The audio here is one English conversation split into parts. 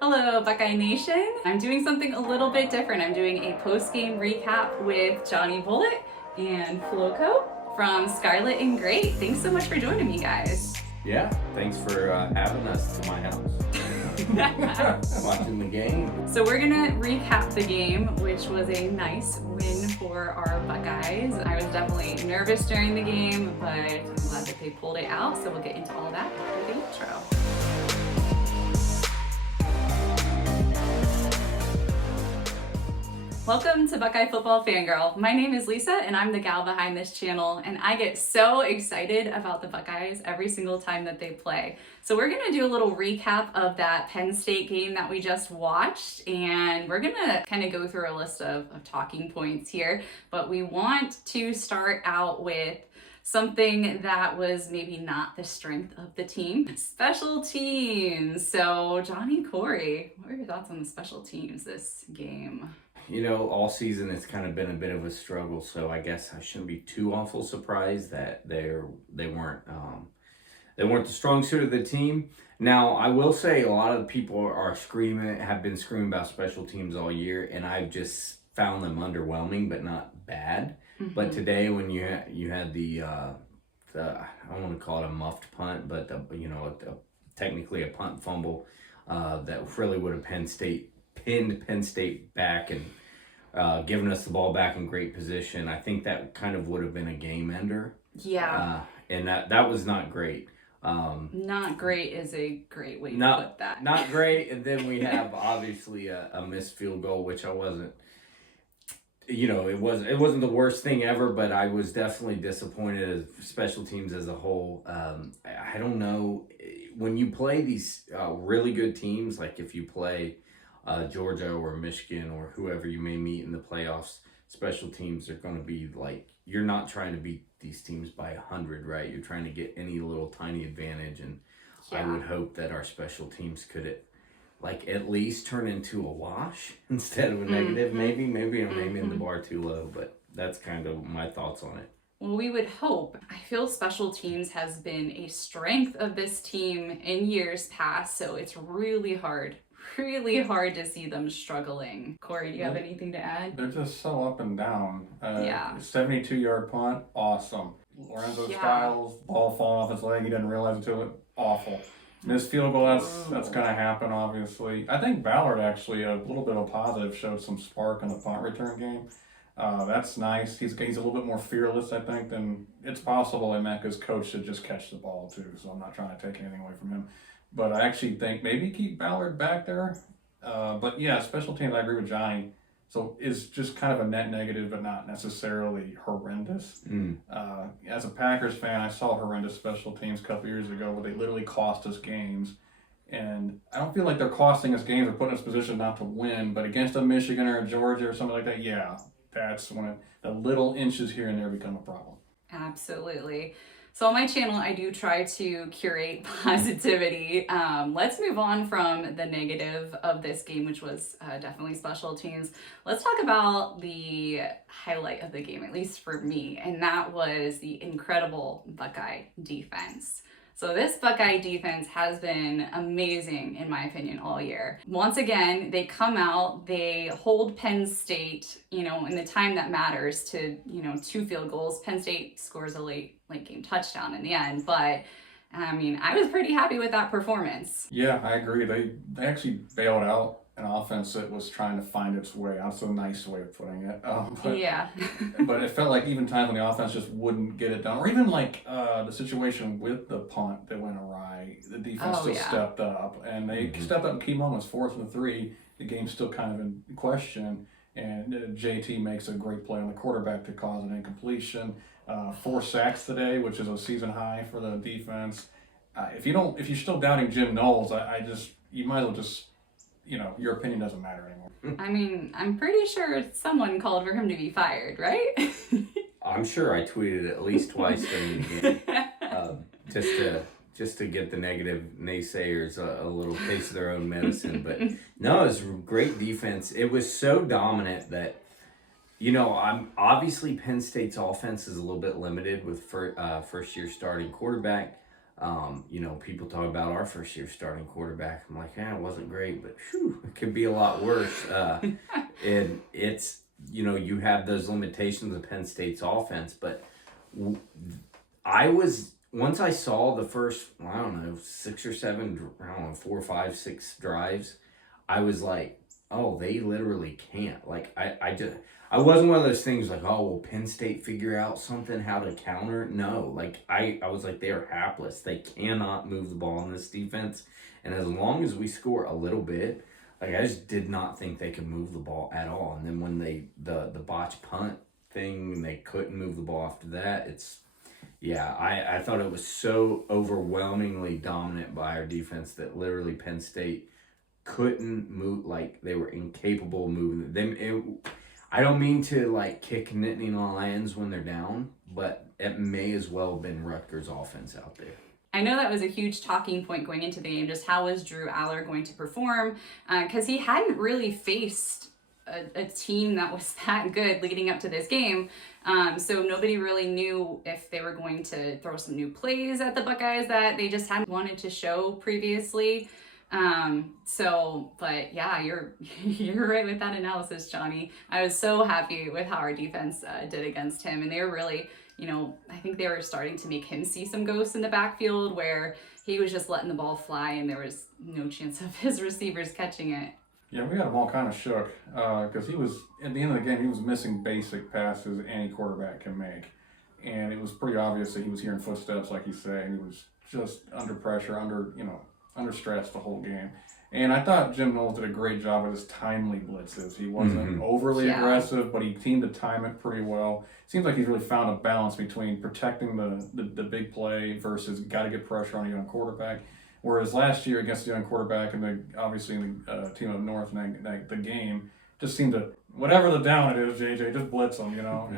Hello, Buckeye Nation. I'm doing something a little bit different. I'm doing a post-game recap with Johnny Bullet and Floco from Scarlet N Great. Thanks so much for joining me, guys. Yeah, thanks for having us to my house. Watching the game. So we're gonna recap the game, which was a nice win for our Buckeyes. I was definitely nervous during the game, but I'm glad that they pulled it out. So we'll get into all that after the intro. Welcome to Buckeye Football Fangirl. My name is Lisa and I'm the gal behind this channel, and I get so excited about the Buckeyes every single time that they play. So we're gonna do a little recap of that Penn State game that we just watched, and we're gonna kind of go through a list of talking points here, but we want to start out with something that was maybe not the strength of the team, special teams. So Johnny, Cory, what are your thoughts on the special teams this game? You know, all season it's kind of been a bit of a struggle, so I guess I shouldn't be too awful surprised that they weren't the strong suit of the team. Now, I will say a lot of people have been screaming about special teams all year, and I've just found them underwhelming, but not bad. Mm-hmm. But today, when you had the I don't want to call it a muffed punt, but technically a punt fumble that really would have pinned Penn State back and given us the ball back in great position. I think that kind of would have been a game ender. Yeah. And that was not great. Not great is a great way to put that. Not great. And then we have obviously a missed field goal, which I wasn't, it wasn't the worst thing ever, but I was definitely disappointed as special teams as a whole. I don't know, when you play these really good teams, like if you play Georgia or Michigan or whoever you may meet in the playoffs, special teams are going to be like, you're not trying to beat these teams by 100, right? You're trying to get any little tiny advantage, and yeah. I would hope that our special teams could at least turn into a wash instead of a negative. Maybe I'm aiming the bar too low, but that's kind of my thoughts on it. Well, we would hope. I feel special teams has been a strength of this team in years past, so it's really hard to see them struggling. Cory, do you have anything to add? They're just so up and down. Yeah. 72-yard punt, awesome. Lorenzo Styles, ball falling off his leg, he didn't realize it until it, awful. Missed field goal, that's going to happen, obviously. I think Ballard actually, a little bit of positive, showed some spark in the punt return game. That's nice. He's a little bit more fearless, I think, than it's possible. Emeka's coach should just catch the ball, too, so I'm not trying to take anything away from him. But I actually think maybe keep Ballard back there. But yeah, special teams, I agree with Johnny. So it's just kind of a net negative, but not necessarily horrendous. As a Packers fan, I saw horrendous special teams a couple years ago where they literally cost us games. And I don't feel like they're costing us games or putting us in a position not to win. But against a Michigan or a Georgia or something like that, yeah, that's when the little inches here and there become a problem. Absolutely. So on my channel, I do try to curate positivity. Let's move on from the negative of this game, which was definitely special teams. Let's talk about the highlight of the game, at least for me, and that was the incredible Buckeye defense. So this Buckeye defense has been amazing, in my opinion, all year. Once again, they come out, they hold Penn State, in the time that matters to, 2 field goals. Penn State scores a late game touchdown in the end, but I was pretty happy with that performance. Yeah, I agree. They actually bailed out an offense that was trying to find its way. That's a nice way of putting it. Yeah. But it felt like even times when the offense just wouldn't get it done, or even like the situation with the punt that went awry, the defense stepped up, and they stepped up in key moments. 4th and 3, the game's still kind of in question, and JT makes a great play on the quarterback to cause an incompletion. 4 sacks today, which is a season high for the defense. If you're still doubting Jim Knowles, you might as well just, your opinion doesn't matter anymore. I'm pretty sure someone called for him to be fired, right? I'm sure I tweeted at least twice during the game, just to get the negative naysayers a little taste of their own medicine. But no, it was great defense. It was so dominant that, obviously Penn State's offense is a little bit limited with first-year starting quarterback. You know, people talk about our first year starting quarterback. I'm like, it wasn't great, but whew, it could be a lot worse. And it's, you know, you have those limitations of Penn State's offense, but once I saw the first, I don't know, 6 or 7, I don't know, 4, 5, 6 drives, I was like, oh, they literally can't. Like, I wasn't one of those things like, oh, will Penn State figure out something, how to counter? No, like, I was like, they are hapless. They cannot move the ball in this defense. And as long as we score a little bit, like, I just did not think they could move the ball at all. And then when the botch punt thing, they couldn't move the ball after that, I thought it was so overwhelmingly dominant by our defense that literally Penn State couldn't move, like, they were incapable of moving them. I don't mean to, like, kick Nittany Lions when they're down, but it may as well have been Rutgers' offense out there. I know that was a huge talking point going into the game, just how was Drew Allar going to perform, because he hadn't really faced a team that was that good leading up to this game. So nobody really knew if they were going to throw some new plays at the Buckeyes that they just hadn't wanted to show previously. But yeah, you're right with that analysis, Johnny. I was so happy with how our defense did against him, and they were really, you know, I think they were starting to make him see some ghosts in the backfield where he was just letting the ball fly and there was no chance of his receivers catching it. Yeah, we got him all kind of shook because he was, at the end of the game, he was missing basic passes any quarterback can make. And it was pretty obvious that he was hearing footsteps, like you say, and he was just under pressure, under stress the whole game. And I thought Jim Knowles did a great job with his timely blitzes. He wasn't overly aggressive, but he seemed to time it pretty well. Seems like he's really found a balance between protecting the big play versus got to get pressure on a young quarterback. Whereas last year against the young quarterback and obviously in the team up north, and the game just seemed to, whatever the down it is, JJ, just blitz him, you know.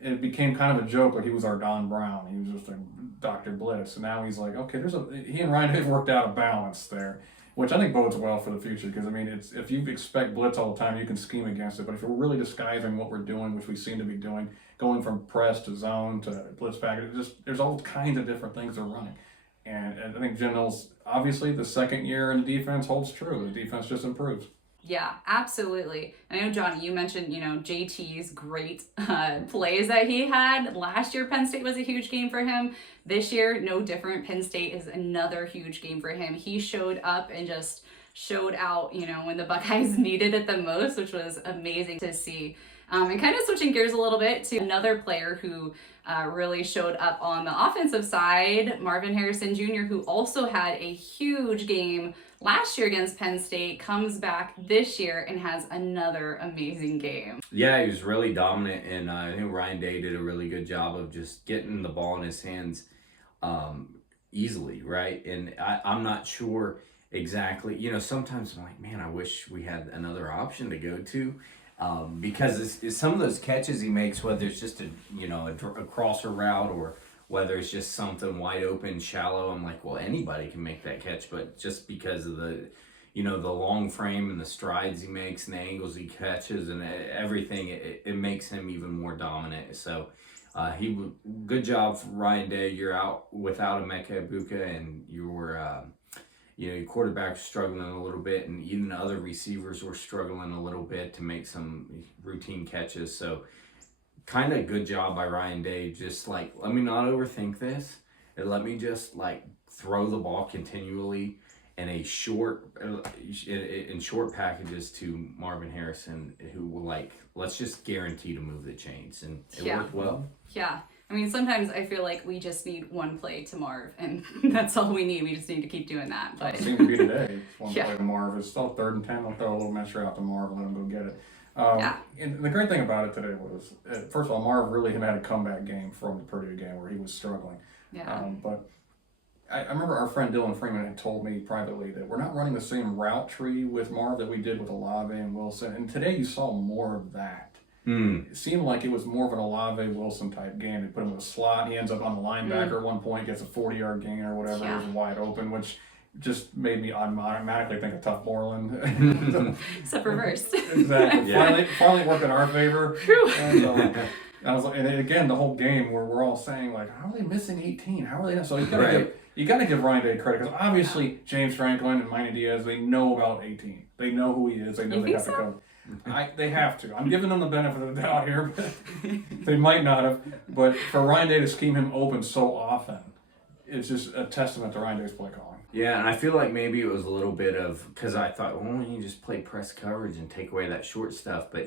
And it became kind of a joke, like he was our Don Brown. He was just a Dr. Blitz. And now he's like, okay, he and Ryan have worked out a balance there, which I think bodes well for the future. Because, I mean, if you expect blitz all the time, you can scheme against it. But if we're really disguising what we're doing, which we seem to be doing, going from press to zone to blitz package, there's all kinds of different things they're running. And I think Jim Knowles, obviously, the second year in the defense holds true. The defense just improves. Yeah, absolutely. I know, Johnny, you mentioned, JT's great plays that he had. Last year, Penn State was a huge game for him. This year, no different. Penn State is another huge game for him. He showed up and just showed out, when the Buckeyes needed it the most, which was amazing to see. And kind of switching gears a little bit to another player who really showed up on the offensive side, Marvin Harrison Jr., who also had a huge game last year against Penn State, comes back this year and has another amazing game. Yeah, he was really dominant, and I think Ryan Day did a really good job of just getting the ball in his hands easily, right? And I'm not sure exactly, sometimes I'm like, man, I wish we had another option to go to. Because it's some of those catches he makes, whether it's just a crosser route or whether it's just something wide open, shallow, I'm like, well, anybody can make that catch, but just because of the long frame and the strides he makes and the angles he catches and everything, it makes him even more dominant. So good job for Ryan Day. You're out without Emeka Egbuka, and you were your quarterback was struggling a little bit, and even the other receivers were struggling a little bit to make some routine catches. So kind of good job by Ryan Day. Just like, let me not overthink this, and let me just throw the ball continually in short packages to Marvin Harrison, who will let's just guarantee to move the chains, and it worked well. Yeah. I mean, sometimes I feel like we just need one play to Marv, and that's all we need. We just need to keep doing that. But it seemed to be today. It's one play to Marv. It's still 3rd and 10. We'll throw a little measure out to Marv and let him go get it. And the great thing about it today was, first of all, Marv really had a comeback game from the Purdue game where he was struggling. Yeah. But I remember our friend Dylan Freeman had told me privately that we're not running the same route tree with Marv that we did with Olave and Wilson. And today you saw more of that. It seemed like it was more of an Olave Wilson type game. They put him in the slot. He ends up on the linebacker at one point, gets a 40-yard gain or whatever. It was wide open, which just made me automatically think of Tough Moreland. Except reversed. Exactly. Yeah. Finally worked in our favor. And, I was like, and again, the whole game where we're all saying like, how are they missing 18? How are they? So you gotta give Ryan Day credit because obviously James Franklin and Miney Diaz, they know about 18. They know who he is. They know they have to come. They have to. I'm giving them the benefit of the doubt here, but they might not have. But for Ryan Day to scheme him open so often, it's just a testament to Ryan Day's play calling. Yeah, and I feel like maybe it was a little bit of, because I thought, well, why don't you just play press coverage and take away that short stuff? But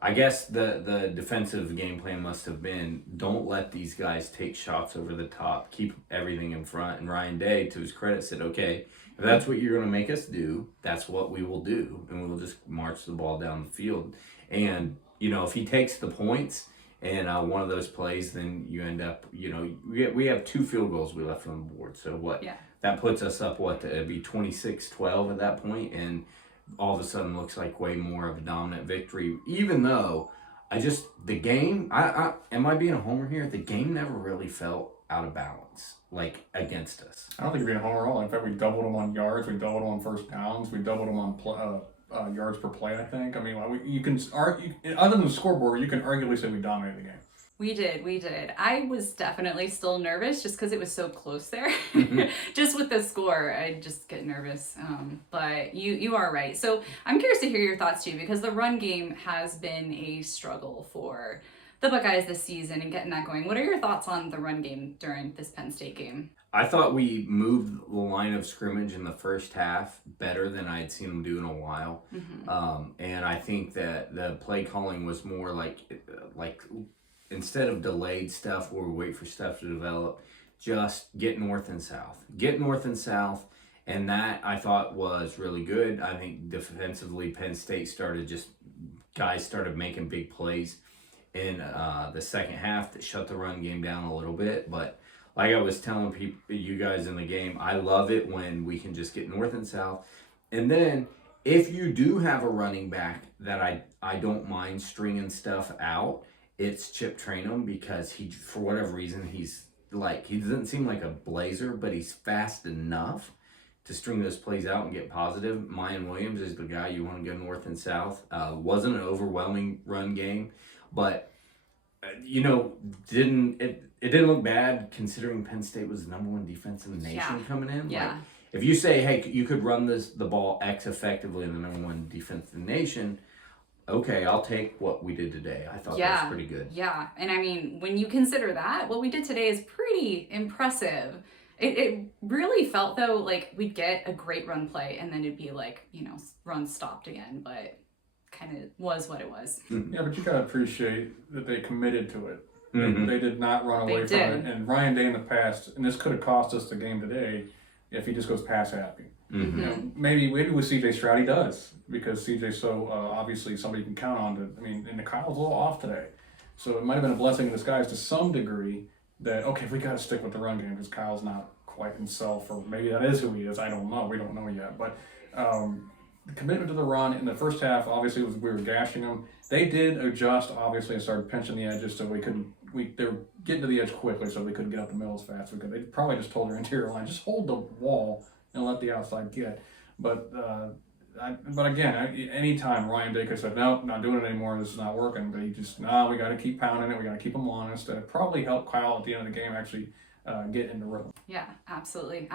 I guess the defensive game plan must have been, don't let these guys take shots over the top, keep everything in front. And Ryan Day, to his credit, said, okay, if that's what you're going to make us do, that's what we will do. And we'll just march the ball down the field. And, if he takes the points and one of those plays, then you end up, we have 2 field goals we left on the board. So what? Yeah. That puts us up, it'd be 26-12 at that point, and all of a sudden looks like way more of a dominant victory, even though the game, am I being a homer here? The game never really felt out of balance, like, against us. I don't think we're being a homer at all. In fact, we doubled them on yards, we doubled them on first downs, we doubled them on yards per play, I think. I mean, you can argue, other than the scoreboard, you can arguably say we dominated the game. We did. I was definitely still nervous just because it was so close there. Just with the score, I just get nervous. But you are right. So I'm curious to hear your thoughts too, because the run game has been a struggle for the Buckeyes this season and getting that going. What are your thoughts on the run game during this Penn State game? I thought we moved the line of scrimmage in the first half better than I had seen them do in a while. And I think that the play calling was more like instead of delayed stuff where we wait for stuff to develop, just get north and south. And that I thought was really good. I think defensively, Penn State guys started making big plays in the second half that shut the run game down a little bit. But like I was telling you guys in the game, I love it when we can just get north and south. And then if you do have a running back that I don't mind stringing stuff out, it's Chip Trainum, because for whatever reason, he doesn't seem like a blazer, but he's fast enough to string those plays out and get positive. Mayan Williams is the guy you want to go north and south. Wasn't an overwhelming run game, but it didn't look bad considering Penn State was the number 1 defense in the nation coming in. Yeah. Like, if you say, hey, you could run the ball X effectively in the number 1 defense in the nation, okay, I'll take what we did today. I thought that was pretty good. Yeah, and I mean, when you consider that, what we did today is pretty impressive. It really felt, though, like we'd get a great run play, and then it'd be like, run stopped again, but kind of was what it was. Yeah, but you got to appreciate that they committed to it. They did not run away from it. And Ryan Day in the past, and this could have cost us the game today if he just goes pass happy. Maybe with CJ Stroud he does, because CJ's so obviously somebody you can count on. And Kyle's a little off today, so it might have been a blessing in disguise to some degree that we got to stick with the run game because Kyle's not quite himself, or maybe that is who he is. I don't know. We don't know yet. But the commitment to the run in the first half, obviously, we were gashing them. They did adjust, obviously, and started pinching the edges so we couldn't. They were getting to the edge quickly, so we couldn't get up the middle as fast. They probably just told their interior line, just hold the wall and let the outside get. But again, anytime Ryan Day said, no, not doing it anymore, this is not working, but he just, we got to keep pounding it, we got to keep them honest. And it probably helped Kyle at the end of the game actually get in the rhythm. Yeah, absolutely.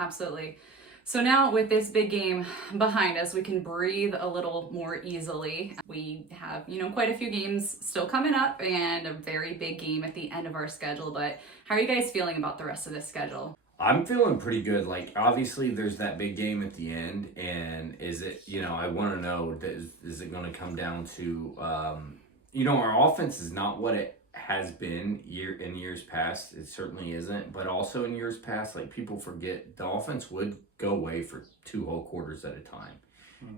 So now with this big game behind us, we can breathe a little more easily. We have, quite a few games still coming up and a very big game at the end of our schedule. But how are you guys feeling about the rest of this schedule? I'm feeling pretty good. Like, obviously, there's that big game at the end, and is it, I want to know, is it going to come down to, our offense is not what it has been in years past. It certainly isn't, but also in years past, like, people forget the offense would go away for 2 whole quarters at a time.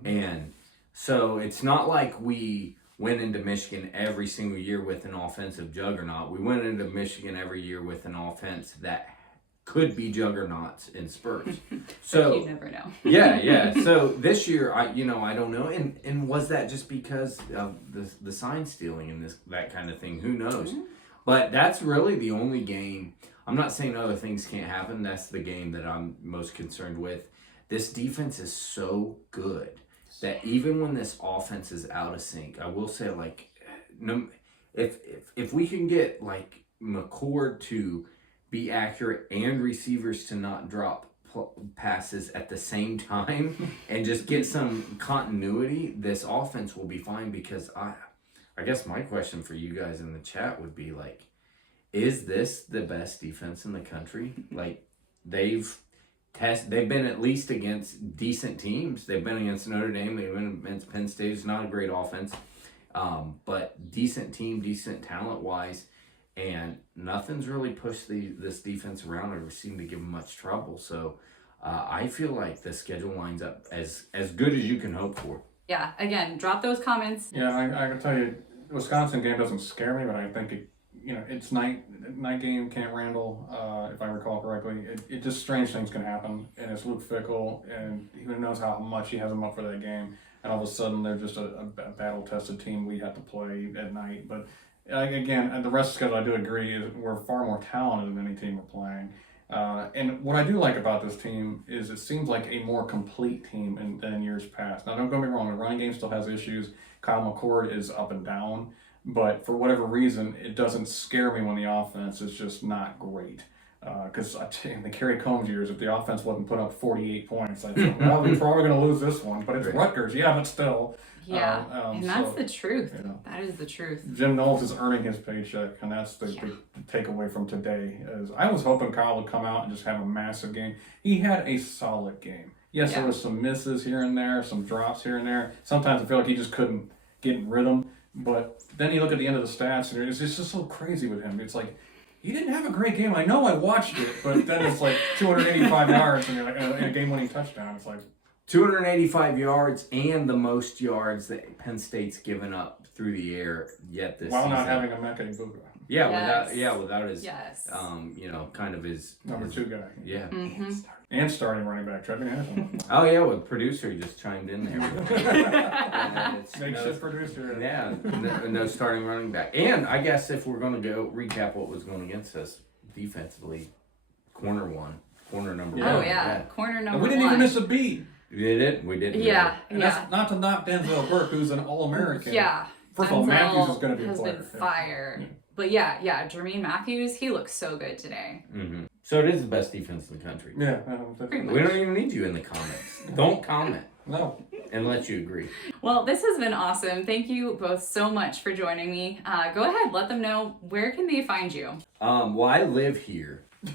And so it's not like we went into Michigan every single year with an offensive juggernaut. We went into Michigan every year with an offense that could be juggernauts in spurts. So you never know. yeah. So this year, I don't know. And was that just because of the sign stealing and that kind of thing? Who knows? But that's really the only game. I'm not saying other things can't happen. That's the game that I'm most concerned with. this defense is so good that even when this offense is out of sync, I will say, like, no, if we can get like McCord to be accurate and receivers to not drop passes at the same time and just get some continuity, this offense will be fine. Because I guess my question for you guys in the chat would be like, is this the best defense in the country? Like, they've been at least against decent teams. They've been against Notre Dame. They've been against Penn State. It's not a great offense, but decent team, decent talent-wise, and nothing's really pushed this defense around or seemed to give them much trouble. So I feel like the schedule lines up as good as you can hope for. Yeah, again, drop those comments. Yeah, I can tell you, the Wisconsin game doesn't scare me, but I think it's night game, Camp Randall, if I recall correctly. It just strange things can happen, and it's Luke Fickell, and who knows how much he has them up for that game. And all of a sudden, they're just a battle-tested team we have to play at night. But again, the rest of the schedule, I do agree, is we're far more talented than any team we're playing. And what I do like about this team is it seems like a more complete team than years past. Now, don't get me wrong, the running game still has issues. Kyle McCord is up and down. But for whatever reason, it doesn't scare me when the offense is just not great. Because in the Kerry Combs years, if the offense wasn't putting up 48 points, I'd say, well, we're probably going to lose this one. But it's Rutgers, yeah, but still. Yeah, and that's the truth. That is the truth. Jim Knowles is earning his paycheck, and that's the takeaway from today. Is I was hoping Kyle would come out and just have a massive game. He had a solid game. Yes, there was some misses here and there, some drops here and there. Sometimes I feel like he just couldn't get in rhythm. But then you look at the end of the stats, and it's just so crazy with him. It's like, he didn't have a great game. I know I watched it, but then it's like 285 yards and you're like, and a game-winning touchdown. It's like 285 yards and the most yards that Penn State's given up through the air yet this while season. not having a Mecca Ibuka. Yeah, without his, yes. kind of his number 2 guy. Yeah. Mm-hmm. And starting running back, Trevor Anderson. Oh yeah, well, producer just chimed in there. Makeshift producer. Yeah, no starting running back. And I guess if we're going to go recap what was going against us defensively, corner number one. Oh yeah, corner number one. We didn't even miss a beat. We did. Yeah, and that's not to knock Denzel Burke, who's an All-American. Yeah. First of all, Matthews is going to be a has player. Been fire. Yeah. But yeah, Jermaine Matthews, he looks so good today. Mm-hmm. So it is the best defense in the country. Yeah. We don't even need you in the comments. Don't comment. No. Unless you agree. Well, this has been awesome. Thank you both so much for joining me. Go ahead, let them know, where can they find you? Well, I live here. In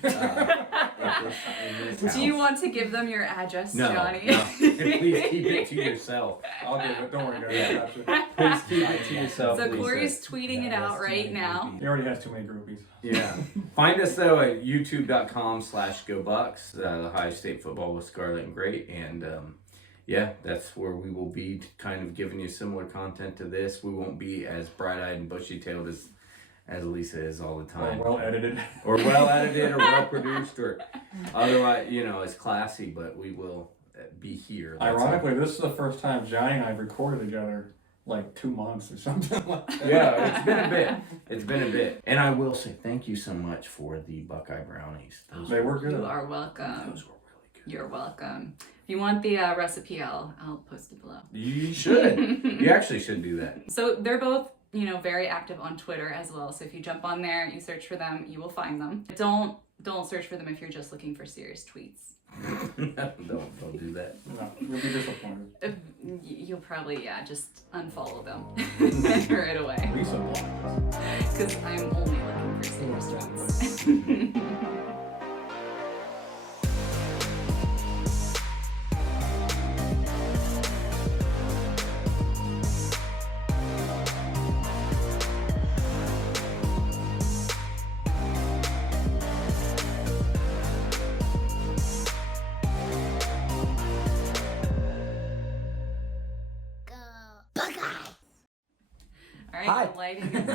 this Do you want to give them your address, no, Johnny? No. Please keep it to yourself. I'll give it. Don't worry, guys. Yeah. Please keep it to yourself. So Corey's tweeting it out right now. He already has too many groupies. Yeah. Find us though at youtube.com/GoBucks, Ohio State football with Scarlet N Great, and that's where we will be kind of giving you similar content to this. We won't be as bright-eyed and bushy-tailed as Lisa is all the time. Or well edited. Or well produced, or otherwise, as classy, but we will be here. That's Ironically, this is the first time Johnny and I have recorded together like 2 months or something like that. Yeah, it's been a bit. And I will say thank you so much for the Buckeye brownies. They were good. You are welcome. Those were really good. You're welcome. If you want the recipe, I'll post it below. You should. You actually should do that. So they're both, very active on Twitter as well. So if you jump on there, you search for them, you will find them. Don't search for them if you're just looking for serious tweets. Don't do that. No, you'll be disappointed. You'll probably, just unfollow them right away. Lisa Blanc. Because I'm only looking for serious tweets. All right, Hi. the lighting is